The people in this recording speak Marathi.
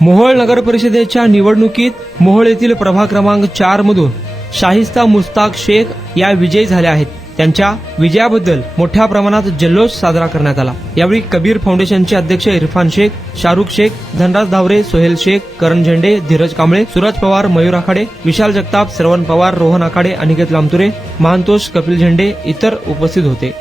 मोहोळ नगर परिषदेच्या निवडणुकीत मोहोळ येथील प्रभाग क्रमांक 4 मधून शाहिस्ता मुस्ताक शेख या विजयी झाल्या आहेत. त्यांच्या विजयाबद्दल मोठ्या प्रमाणात जल्लोष साजरा करण्यात आला. यावेळी कबीर फाउंडेशनचे अध्यक्ष इरफान शेख, शाहरुख शेख, धनराज धावरे, सोहेल शेख, करण झेंडे, धीरज कांबळे, सूरज पवार, मयूर आखाडे, विशाल जगताप, श्रवण पवार, रोहन आखाडे, अनिकेत लामतुरे, महांतोष, कपिल झेंडे इतर उपस्थित होते.